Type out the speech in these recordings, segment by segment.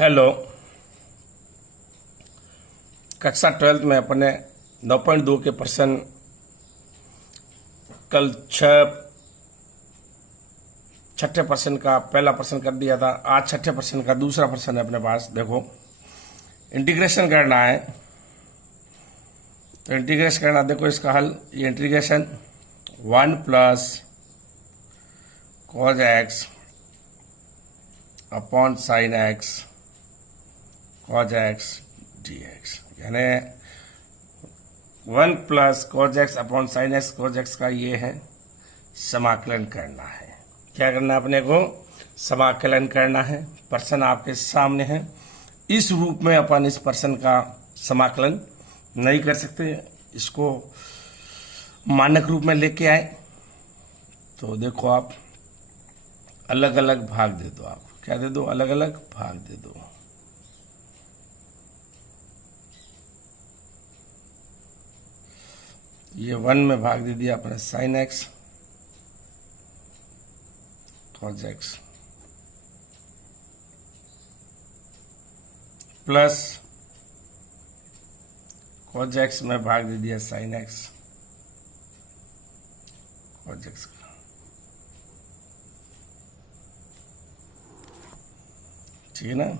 Hello. कक्षा 12th में अपने 9.2 के प्रश्न कल छठे प्रश्न का पहला प्रश्न कर दिया था। आज छठे प्रश्न का दूसरा प्रश्न है अपने पास। देखो, इंटीग्रेशन करना है तो इंटीग्रेशन करना, देखो इसका हल। ये integration 1 plus cos x upon sine x cos x d x, यानी 1 plus cos x upon sine x cos x का ये है समाकलन करना है। क्या करना है अपने को? समाकलन करना है। प्रश्न आपके सामने है। इस रूप में अपन इस प्रश्न का समाकलन नहीं कर सकते, इसको मानक रूप में लेके आए। तो देखो, आप अलग अलग भाग दे दो। आप क्या दे दो? अलग अलग भाग दे दो। ये 1 में भाग दे दिया अपने sine x cos x plus cos x में भाग दे दिया साइन एक्स कॉज एक्स का। ठीक है ना?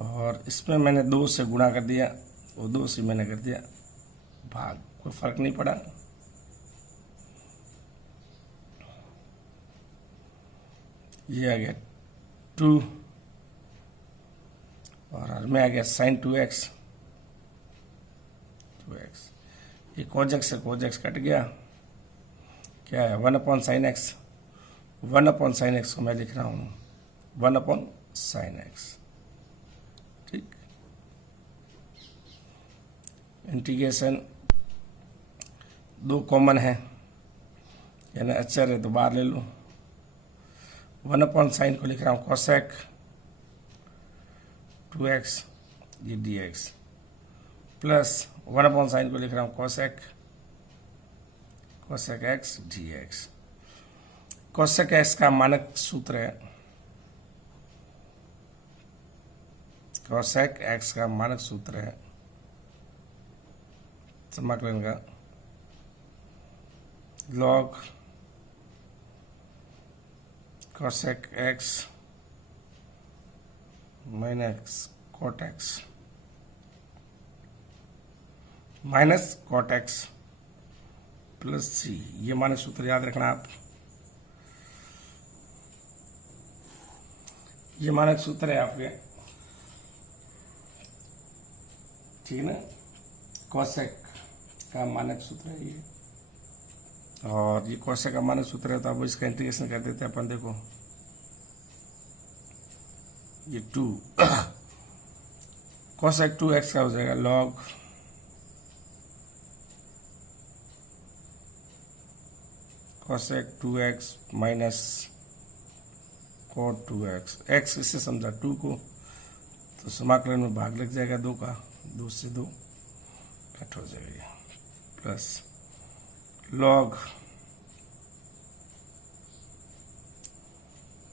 और इसमें मैंने 2 से गुणा कर दिया, वो 2 से मैंने कर दिया भाग, कोई फर्क नहीं पड़ा। ये आ गया 2 और हर में आ गया साइन 2x। ये कॉज एक्स से कॉज एक्स कट गया। क्या है? 1 upon sine x. 1 upon sine x को मैं लिख रहा हूं 1 अपॉन साइन एक्स। ठीक, इंटीग्रेशन 2 कॉमन है, यानी अचर है तो बाहर ले लो। 1 अपॉन साइन को लिख रहा हूं कोसेक 2x ये dx प्लस 1 अपॉन साइन को लिख रहा हूं cosec x dx। Cosec x का मानक सूत्र है, कोसेक x का मानक सूत्र है समाकलन का log cosec x minus cot x minus cot x plus c। ये मानक सूत्र याद रखना आप। ये मानक सूत्र है आपके, ठीक है ना? कोसेक का मानक सूत्र है ये, और ये कोसेक का मानक सूत्र है तो अब इसका इंटीग्रेशन कर देते हैं अपन। देखो, ये 2 कोसेक 2x का हो जाएगा log cosec 2x minus cot 2x। x इससे समझा 2 को, तो समाकलन में भाग लग जाएगा 2 का, 2 से 2 कट हो जाएगा, प्लस लॉग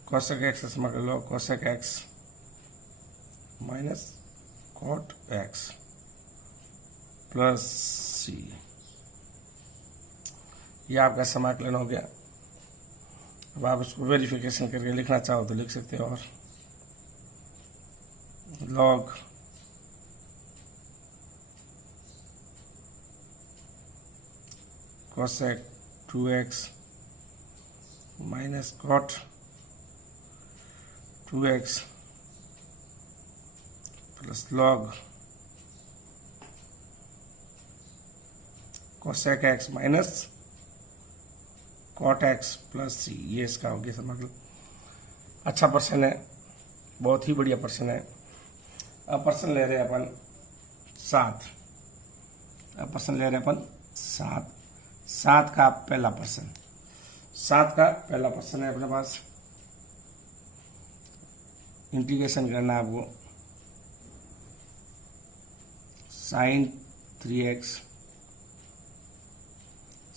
कोसेक x समाकलन log cosec x minus cot x plus c। ये आपका समाकलन हो गया। अब आप इसको वेरिफिकेशन करके लिखना चाहो तो लिख सकते हो। और log cosec 2x minus cot 2x plus log cosec x minus cot x plus c। ये इसका हो गया समाकलन। अच्छा प्रश्न है, बहुत ही बढ़िया प्रश्न है। अब प्रश्न ले रहे हैं अपन 7। अब प्रश्न ले रहे हैं अपन 7 का पहला प्रश्न। 7 का पहला प्रश्न है अपने पास। इंटीग्रेशन करना है आपको sign 3x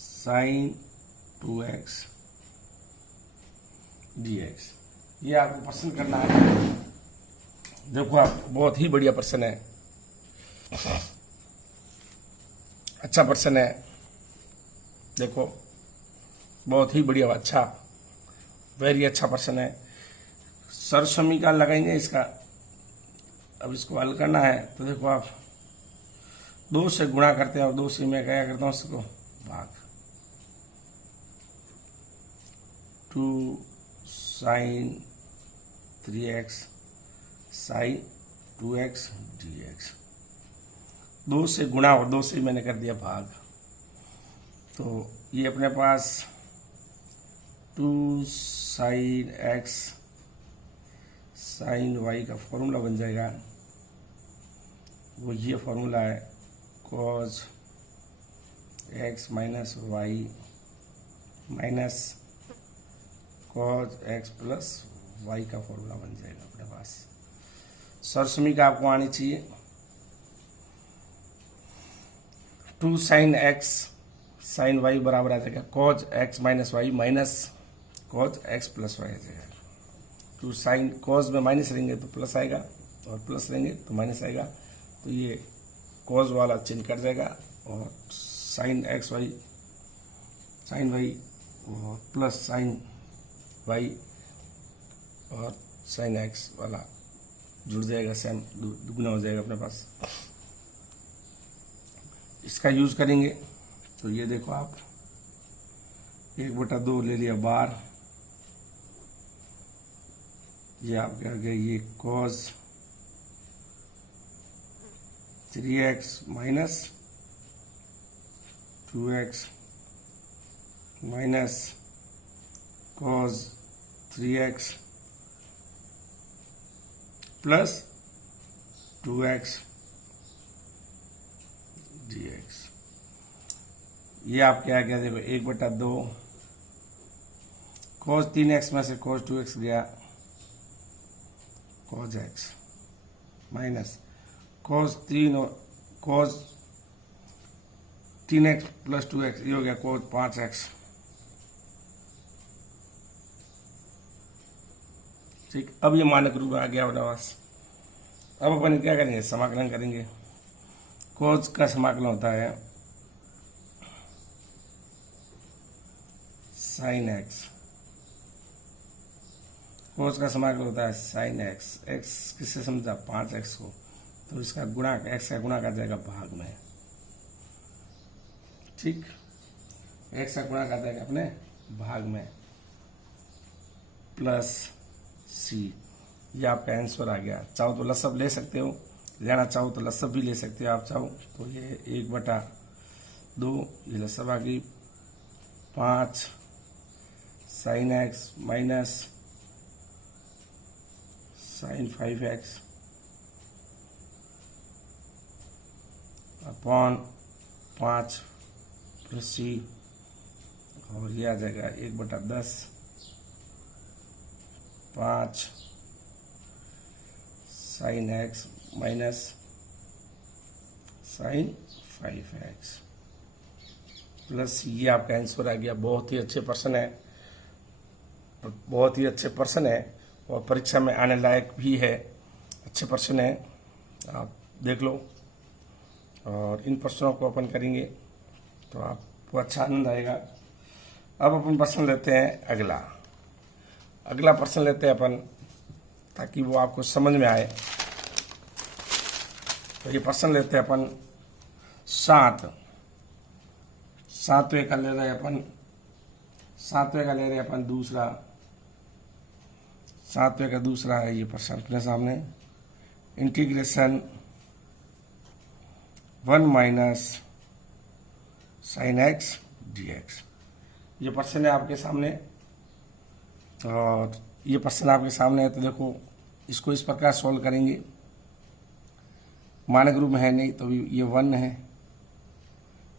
sign 2x dx। ये आपको पसंद करना है। देखो आप, बहुत ही बढ़िया प्रश्न है, अच्छा प्रश्न है। देखो बहुत ही बढ़िया, अच्छा, वेरी अच्छा प्रश्न है। सर्व समीकरण लगाएंगे इसका। अब इसको हल करना है तो देखो आप 2 से गुणा करते हैं और 2 से मैं क्या करता हूँ इसको भाग। 2 sin 3x sin 2x dx। 2 से गुणा और 2 से मैंने कर दिया भाग। तो ये अपने पास 2 sin x sin y का फॉर्मूला बन जाएगा। वो ये फॉर्मूला है cos x minus Y minus cos x plus y का फॉर्मूला बन जाएगा अपने पास। सरसमीका आपको आनी चाहिए। 2 sin x sin y बराबर आ जाएगा cos x minus Y minus cos x plus Y आ जाएगा। 2 sin cos में माइनस रहेंगे तो प्लस आएगा और प्लस रहेंगे तो माइनस आएगा, तो ये cos वाला चिन्ह कट जाएगा और sin x y sin y और प्लस sin y और sin x वाला जुड़ जाएगा, सेम दुगुना हो जाएगा अपने पास। इसका यूज करेंगे तो ये देखो आप 1/2 ले लिया बार, ये आपके आ गया ये cos 3x minus 2x minus cos 3x plus 2x dx। ये आपके आ गया देखो 1/2 cos 3x में से cos 2x गया cos x minus cos 3x plus 2x, ये हो गया cos 5x। ठीक, अब ये मानक रूप में आ गया अपने पास। अब अपन क्या करेंगे, समाकलन करेंगे। cos का समाकलन होता है sin x, cos का समाकलन होता है sin x। x किससे समझा, 5x को, तो इसका गुणा x का गुणा कर जाएगा भाग में। ठीक, x का गुणा कर जाएगा अपने भाग में प्लस c। ये आपका आंसर आ गया। चाहो तो लसब ले सकते हो, लेना चाहो तो लसब भी ले सकते हो आप चाहो तो। ये 1/2 ये लसब आ गई 5 sin x minus sin 5x upon 5 plus c, और ये आ जाएगा 1/10 5 sin x minus sin 5x plus, ये आपका आंसर आ गया। बहुत ही अच्छे प्रश्न है, बहुत ही अच्छे प्रश्न है और परीक्षा में आने लायक भी है। अच्छे प्रश्न है, आप देख लो और इन प्रश्नों को अपन करेंगे तो आपको अच्छा आनंद आएगा। अब अपन प्रश्न लेते हैं अगला प्रश्न लेते हैं अपन, ताकि वो आपको समझ में आए। तो ये प्रश्न लेते हैं अपन 7वें का ले रहे हैं अपन, 7वें का ले रहे हैं अपन दूसरा। 7वें का दूसरा है ये प्रश्न अपने सामने, integration 1 minus sin x dx। ये प्रश्न है आपके सामने और ये प्रश्न आपके सामने है। तो देखो इसको इस प्रकार सॉल्व करेंगे। मानक रूप में है नहीं तो ये 1 है,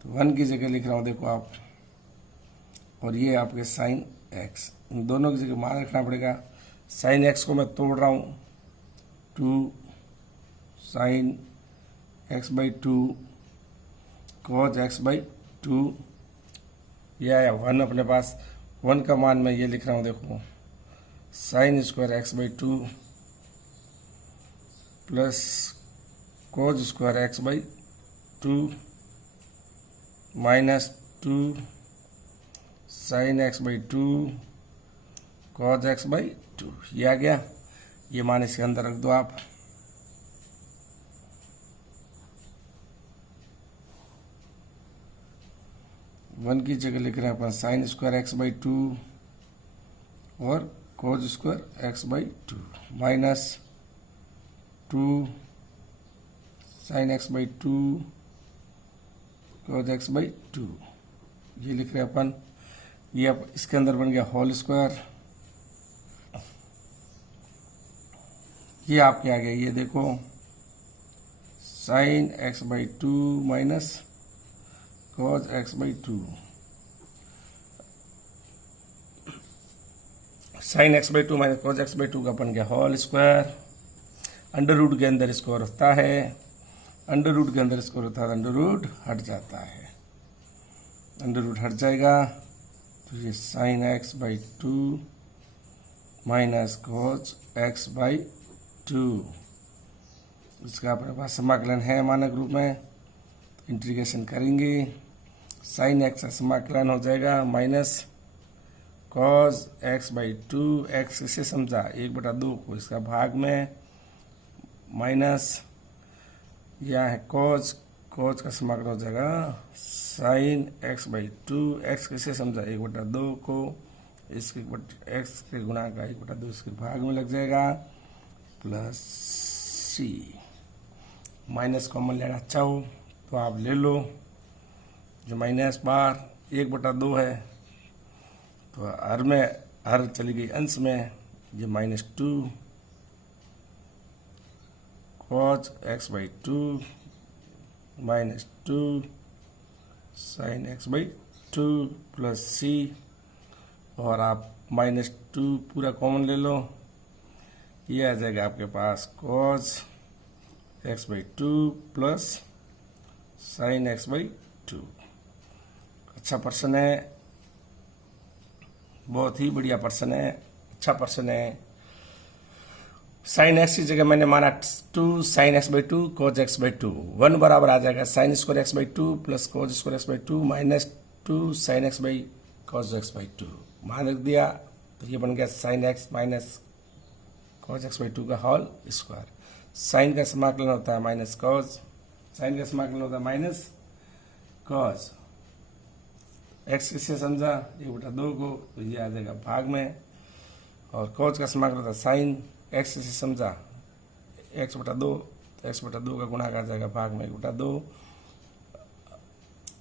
तो 1 की जगह लिख रहा हूँ देखो आप, और ये आपके sin x, इन दोनों की जगह मान रखना पड़ेगा। sin x को मैं तोड़ रहा हूँ 2 sin x/2 cos x/2, ये आया 1 अपने पास। 1 का मान मैं ये लिख रहा हूँ देखो sin² x/2 plus cos square x by 2 minus 2 sine x by 2 cos x by 2। ये आ गया। ये मान इसके अंदर रख दो आप। वन की जगह लिख रहे हैं अपन साइन स्क्वायर एक्स बाई 2 और cos square x by 2 minus 2 sine x by 2 cos x by 2। ये लिख रहे हैं अपन। ये अब इसके अंदर बन गया होल स्क्वायर। ये आपके आ गया, ये देखो sign x by 2 minus cos x by 2। Sine x by 2 minus cos x by 2 का बन गया होल स्क्वायर। अंडर रूट के अंदर स्क्वायर होता है, अंडर रूट के अंदर स्क्वायर होता है, अंडर रूट हट जाता है, अंडर रूट हट जाएगा तो ये sign x by 2 minus cos x by 2। इसका अपने पास समाकलन है मानक रूप में, इंटीग्रेशन करेंगे। साइन एक्स का समाकलन हो जाएगा minus cos x by 2। X किसे समझा, 1/2 को, इसका भाग में माइनस यह है कॉज, कॉज का समाकलन हो जाएगा साइन एक्स बाई 2। एक्स किसे समझा, 1/2 को, इसके एक्स के गुणा का 1/2 इसके भाग में लग जाएगा प्लस सी। माइनस कॉमन लेना चाहो तो आप ले लो, जो माइनस बार 1/2 है तो हर में हर चली गई अंश में, ये -2 cos x by 2 -2 sine x by 2 plus C. और आप -2 पूरा कॉमन ले लो, ये आ जाएगा आपके पास cos x by 2 plus sine x by 2। अच्छा प्रश्न है, बहुत ही बढ़िया प्रश्न है, अच्छा प्रश्न है। साइन एक्स की जगह मैंने माना 2 sine x by 2 cos x by 2। 1 बराबर आ जाएगा sine square x by 2 plus cos square x by 2 minus 2 sine x by cos x by 2। मान रख दिया तो ये बन गया sine x minus cos x by 2 का होल स्क्वायर। साइन का समाकलन होता है माइनस कॉज, साइन का समाकलन होता है माइनस कॉज। एक्स किससे समझा, 1/2 को, तो ये आ जाएगा भाग में। और कॉज का समाकलन होता है साइन, एक्स किससे समझा, x/2, तो x/2 का गुणा आ जाएगा भाग में 1/2।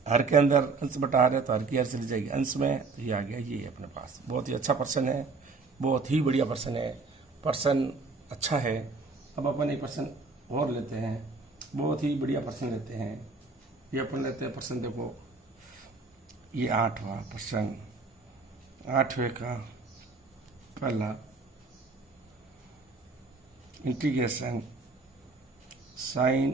हर के अंदर अंश बटा आ रहे तो हर की हर चली जाएगी अंश में, तो ये आ गया। ये अपने पास बहुत ही अच्छा प्रश्न है, बहुत ही बढ़िया प्रश्न है, प्रश्न अच्छा है। अब अपन एक प्रश्न और लेते हैं, बहुत ही बढ़िया प्रश्न लेते हैं। ये अपन लेते हैं प्रश्न, देखो ये 8वां प्रश्न, 8वें का पहला, integration sine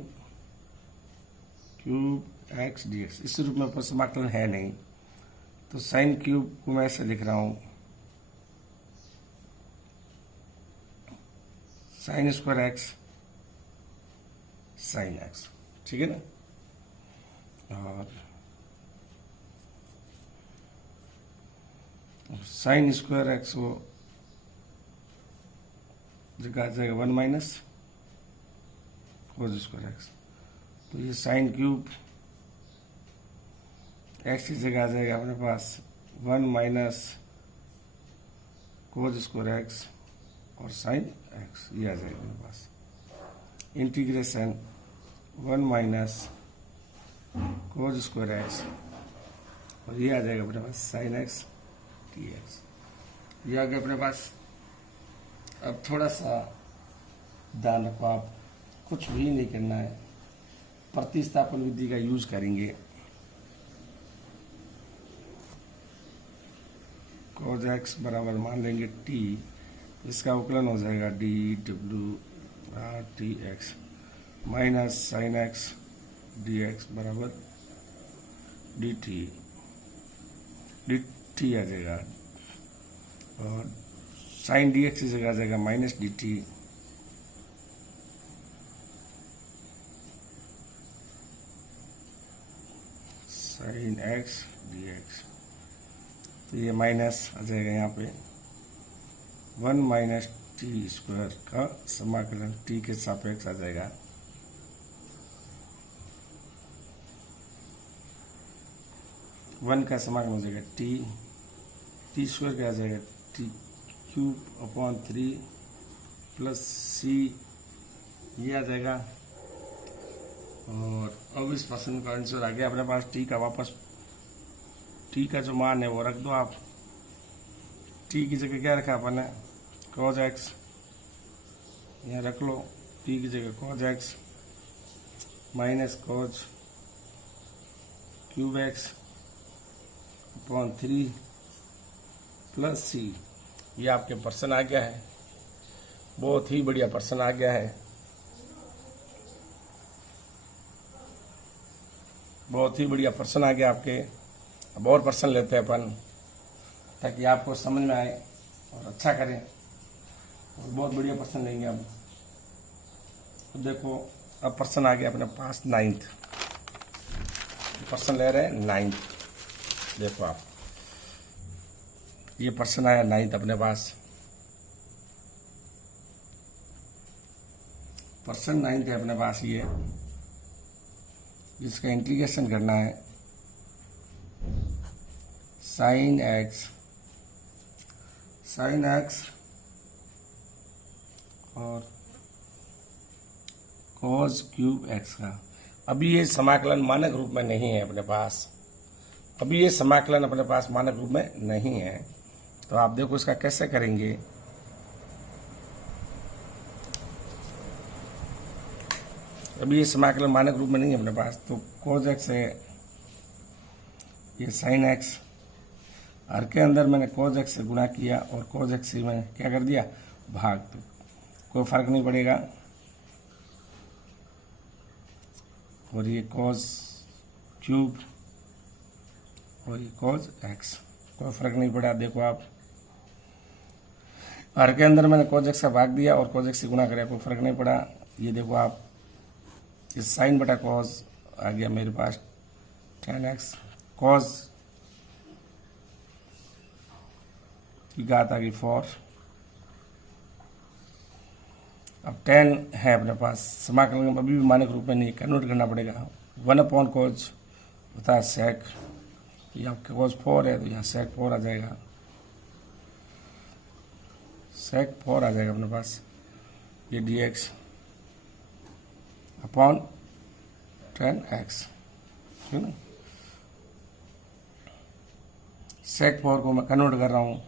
cube x d x. इस रूप में अपन समाकलन है नहीं, तो साइन क्यूब को मैं ऐसे लिख रहा हूं sign square x sine x, ठीक है ना। और साइन स्क्वायर एक्स को जगह आ जाएगा 1 माइनस कोज स्क्वायर एक्स, तो ये साइन क्यूब एक्स की जगह आ जाएगा अपने पास 1 माइनस कोज स्क्वायर एक्स और साइन एक्स, ये आ जाएगा अपने पास। Integration 1 minus cos square x और ये आ जाएगा अपने पास साइन एक्स डी एक्स, ये आ गया अपने पास। अब थोड़ा सा ध्यान रखो, आप कुछ भी नहीं करना है, प्रतिस्थापन विधि का यूज करेंगे। कोज एक्स बराबर मान लेंगे टी, इसका उकलन हो जाएगा D W R T x minus sign x d x बराबर डी टी आ जाएगा। और साइन डी एक्स की जगह आ जाएगा minus D T sign x d x, तो ये माइनस आ जाएगा यहाँ पे 1 माइनस टी स्क्वायर का समाकलन टी के सापेक्ष आ जाएगा। वन का समाकलन हो जाएगा टी स्क्वायर क्या आ जाएगा T cube upon 3 plus C, ये आ जाएगा। और अब इस प्रश्न का आंसर आ गया अपने पास। टी का वापस टी का जो मान है वो रख दो आप। टी की जगह क्या रखा अपन ने cos x, यहाँ रख लो। टी की जगह cos x minus cos cube x upon 3 plus C, ये आपके प्रश्न आ गया है। बहुत ही बढ़िया प्रश्न आ गया है, बहुत ही बढ़िया प्रश्न आ गया आपके। अब और प्रश्न लेते हैं अपन, ताकि आपको समझ में आए और अच्छा करें। और बहुत बढ़िया प्रश्न लेंगे अब। तो देखो अब प्रश्न आ गया अपने पास 9th प्रश्न ले रहे हैं 9th। देखो आप, ये प्रश्न आया 9th अपने पास। प्रश्न 9th है अपने पास ये, जिसका इंटीग्रेशन करना है साइन एक्स और cos क्यूब एक्स का। अभी ये समाकलन मानक रूप में नहीं है अपने पास, अभी ये समाकलन अपने पास मानक रूप में नहीं है। तो आप देखो इसका कैसे करेंगे। अभी ये समाकलन मानक रूप में नहीं है अपने पास, तो cos x है, ये sin x, हर के अंदर मैंने cos x से गुणा किया और cos x से मैंने क्या कर दिया भाग, तो कोई फर्क नहीं पड़ेगा। और ये cos क्यूब और ये cos x, कोई फर्क नहीं पड़ा। देखो आप, हर के अंदर मैंने cos x का भाग दिया और cos x से गुणा कराया, कोई फर्क नहीं पड़ा। ये देखो आप, ये साइन बटा cos आ गया मेरे पास tan x, cos की घात आ गई 4। अब tan है अपने पास, समाकलन अभी भी मानक रूप में नहीं, कन्वर्ट करना पड़ेगा। 1/cos बता sec, ये आपके cos 4 है तो यहाँ sec 4 आ जाएगा, sec 4 आ जाएगा अपने पास। ये dx अपॉन tan x, ठीक है। sec 4 को मैं कन्वर्ट कर रहा हूँ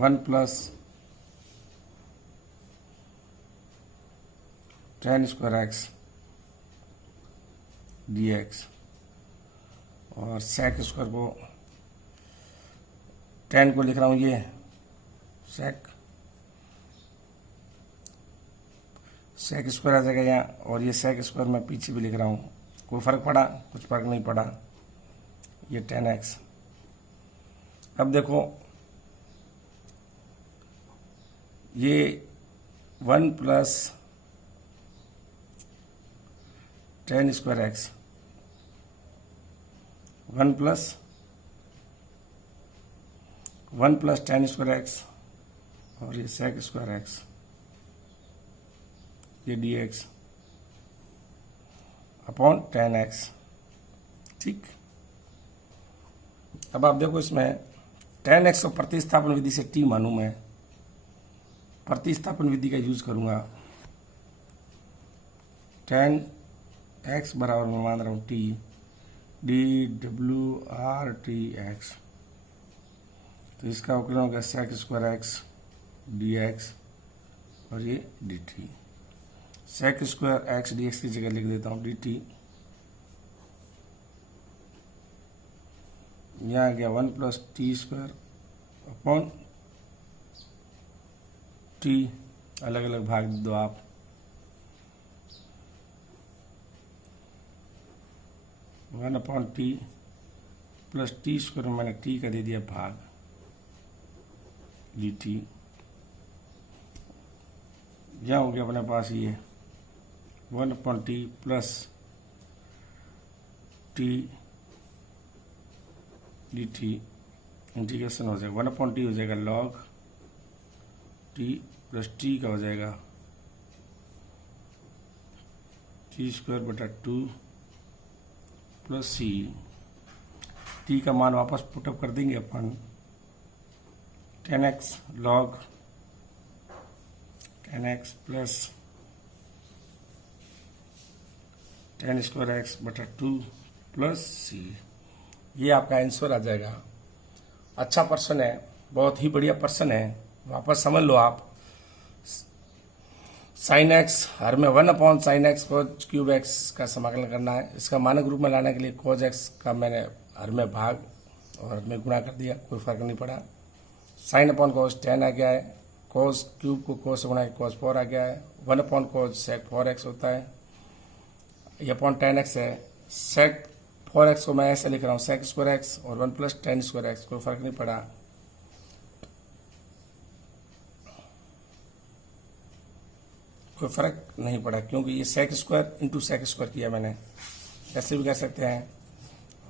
1 plus tan square x dx, और sec स्क्वायर को tan को लिख रहा हूँ ये sec स्क्वायर आ जाएगा यहाँ, और ये sec स्क्वायर मैं पीछे भी लिख रहा हूँ। कोई फर्क पड़ा? कुछ फर्क नहीं पड़ा। ये tan x। अब देखो ये 1 plus tan square x, 1 plus tan square x और ये sec स्क्वायर x, ये dx अपॉन tan x, ठीक। अब आप देखो इसमें tan x को प्रतिस्थापन विधि से t मानूं मैं, प्रतिस्थापन विधि का यूज करूंगा। tan x बराबर मैं मान रहा हूं t dwrt(x), तो इसका अवकलन होगा sec स्क्वायर x dx और ये dt। sec square x dx की जगह लिख देता हूँ dt, यहाँ आ गया 1 plus T square upon t, अलग अलग भाग दो आप। One upon T plus T square में मैंने टी का दे दिया भाग dt, यहाँ हो गया अपने पास ये 1 upon T plus T D T integration हो जाएगा 1/t हो जाएगा लॉग टी प्लस टी का हो जाएगा t² 2 प्लस सी। टी का मान वापस पुटअप कर देंगे अपन 10x log 10x plus 10² x/2 plus C. ये आपका आंसर आ जाएगा। अच्छा पर्सन है, बहुत ही बढ़िया पर्सन है। वापस समझ लो आप, साइन एक्स हर में 1/sin x कोज क्यूब एक्स का समाकलन करना है। इसका मानक रूप में लाने के लिए कोज एक्स का मैंने हर में भाग और हर में गुणा कर दिया, कोई फर्क नहीं पड़ा। साइन अपॉन कोस 10 आ गया है, कोस क्यूब को कोस से गुणा कोस 4 आ गया है। 1/cos sec 4x होता है, ये अपॉन 10x है। sec 4x को मैं ऐसे लिख रहा हूँ sec² x और 1 + tan² x, कोई फर्क नहीं पड़ा। कोई फर्क नहीं पड़ा क्योंकि ये sec² × sec² किया मैंने। ऐसे भी कर सकते हैं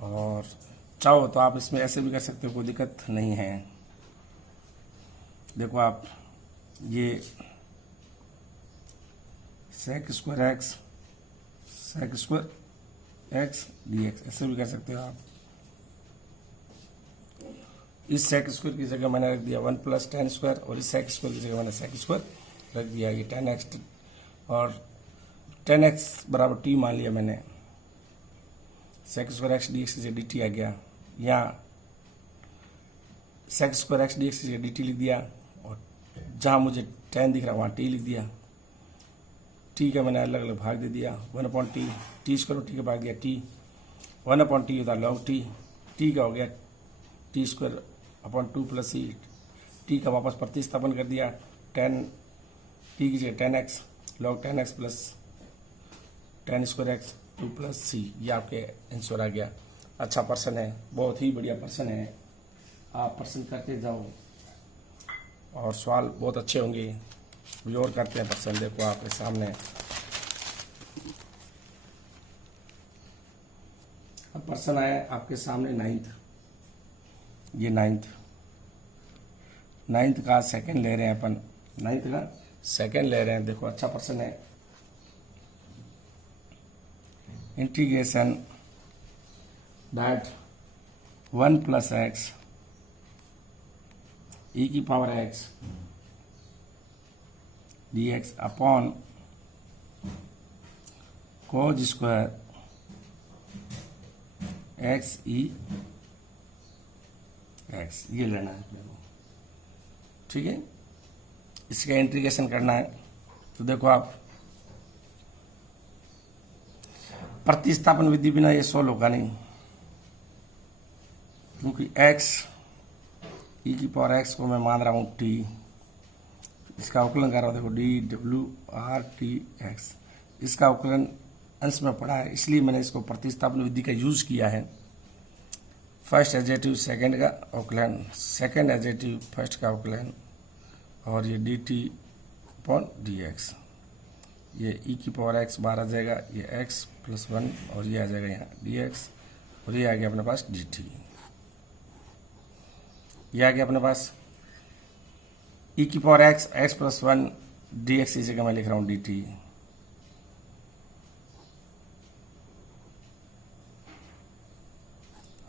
और चाहो तो आप इसमें ऐसे भी कर सकते हो, कोई दिक्कत नहीं है। देखो आप, ये sec² x dx ऐसे भी कर सकते हो आप। इस sec² की जगह मैंने रख दिया 1 + tan² और इस sec² की जगह मैंने sec² रख दिया। ये 10x और 10x = t मान लिया मैंने। sec² x dx की जगह dt आ गया, यहाँ sec² x dx की जगह dt लिख दिया और जहाँ मुझे tan दिख रहा वहाँ t लिख दिया। t का मैंने अलग अलग भाग दे दिया 1/t, t² t का भाग दिया t, 1/t होता log t, t का हो गया t² 2 + c, t का वापस प्रतिस्थापन कर दिया 10 t की जगह 10x log 10x plus tan² x 2 + c। ये आपके आंसर आ गया। अच्छा पर्सन है, बहुत ही बढ़िया पर्सन है। आप पर्सन करते जाओ और सवाल बहुत अच्छे होंगे। और करते हैं पर्सन, देखो आपके सामने। अब पर्सन आया आपके सामने 9th। ये 9th का सेकंड ले रहे हैं अपन, 9th का सेकंड ले रहे हैं। देखो अच्छा पर्सन है। Integration that 1 + x e⁻x dx upon cos² x e x, ये लेना है अपने को। ठीक है, इसका इंटीग्रेशन करना है। तो देखो आप, प्रतिस्थापन विधि बिना ये सोल्व होगा नहीं, क्योंकि x e⁻x को मैं मान रहा हूँ t, इसका अवकलन कर रहा हूँ। देखो dWRT x, इसका अवकलन अंश में पड़ा है, इसलिए मैंने इसको प्रतिस्थापन विधि का यूज किया है। फर्स्ट एडजेटिव सेकंड का अवकलन, सेकंड एडजेटिव फर्स्ट का अवकलन, और ये dt/dx, ये e⁻x बाहर आ जाएगा, ये x + 1 और ये आ जाएगा यहाँ dx, और ये आ गया अपने पास dt। ये आ गया अपने पास e⁻x x + 1 dx की जगह मैं लिख रहा हूँ dt।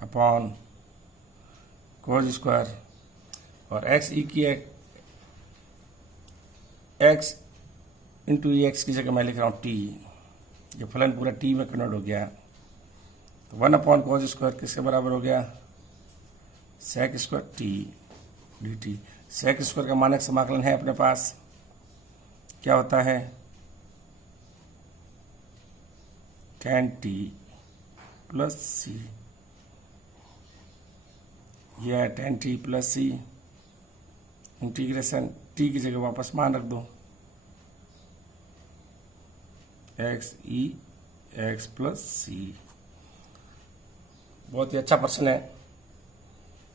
अपॉन cos² और x × ex की जगह मैं लिख रहा हूँ t। ये फलन पूरा t में कन्वर्ट हो गया। तो 1/cos² किसके बराबर हो गया? sec² t dt। sec² का मानक समाकलन है अपने पास, क्या होता है? tan t + c। यह है tan t + c। Integration t की जगह वापस मान रख दो, x e x + c। बहुत ही अच्छा पर्सन है,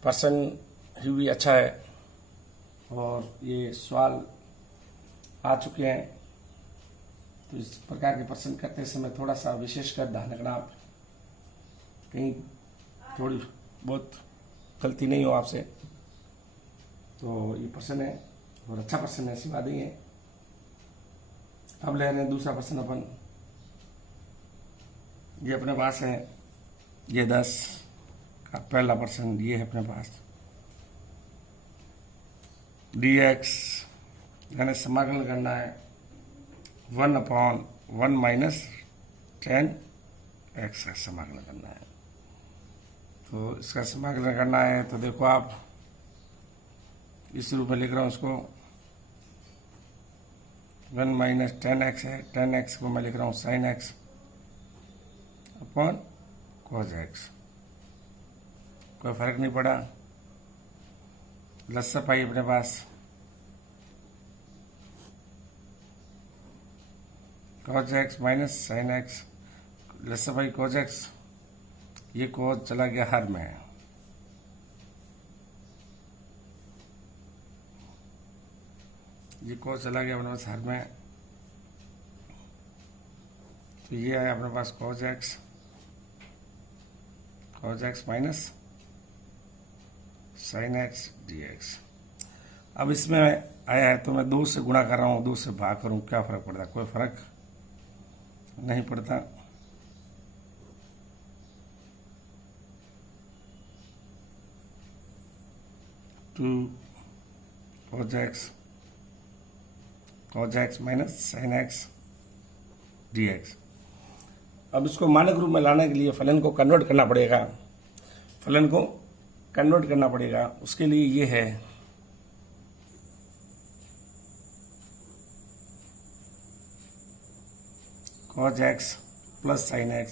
पर्सन भी अच्छा है। और ये सवाल आ चुके हैं, तो इस प्रकार के पर्सन करते समय थोड़ा सा विशेषकर ध्यान रखना। आप कहीं थोड़ी बहुत गलती नहीं हो आपसे। तो ये प्रश्न है और अच्छा प्रश्न है, ऐसी बात नहीं है। अब ले रहे हैं दूसरा प्रश्न अपन। ये अपने पास है, ये 10 का पहला प्रश्न ये है अपने पास। dx यानी समाकलन करना है 1/1 माइनस 10x का समाकलन करना है। तो इसका समाकलन करना है तो देखो आप इस रूप में लिख रहा हूं उसको, 1 माइनस 10x है, 10x को मैं लिख रहा हूं sin x upon cos x। कोई फर्क नहीं पड़ा, लस्सा पाई अपने पास cos x minus sin x, लस्सा पाई cos x, ये cos चला गया हर में, ये cos चला गया अपने पास हर में, तो ये आया अपने पास cos x minus sin x dx। अब इसमें आया है तो मैं 2 से गुणा कर रहा हूँ, 2 से भाग करूँ, क्या फर्क पड़ता है? कोई फर्क नहीं पड़ता। Two cos x minus sin x dx। अब इसको मानक रूप में लाने के लिए फलन को कन्वर्ट करना पड़ेगा, फलन को कन्वर्ट करना पड़ेगा। उसके लिए ये है cos x plus sin x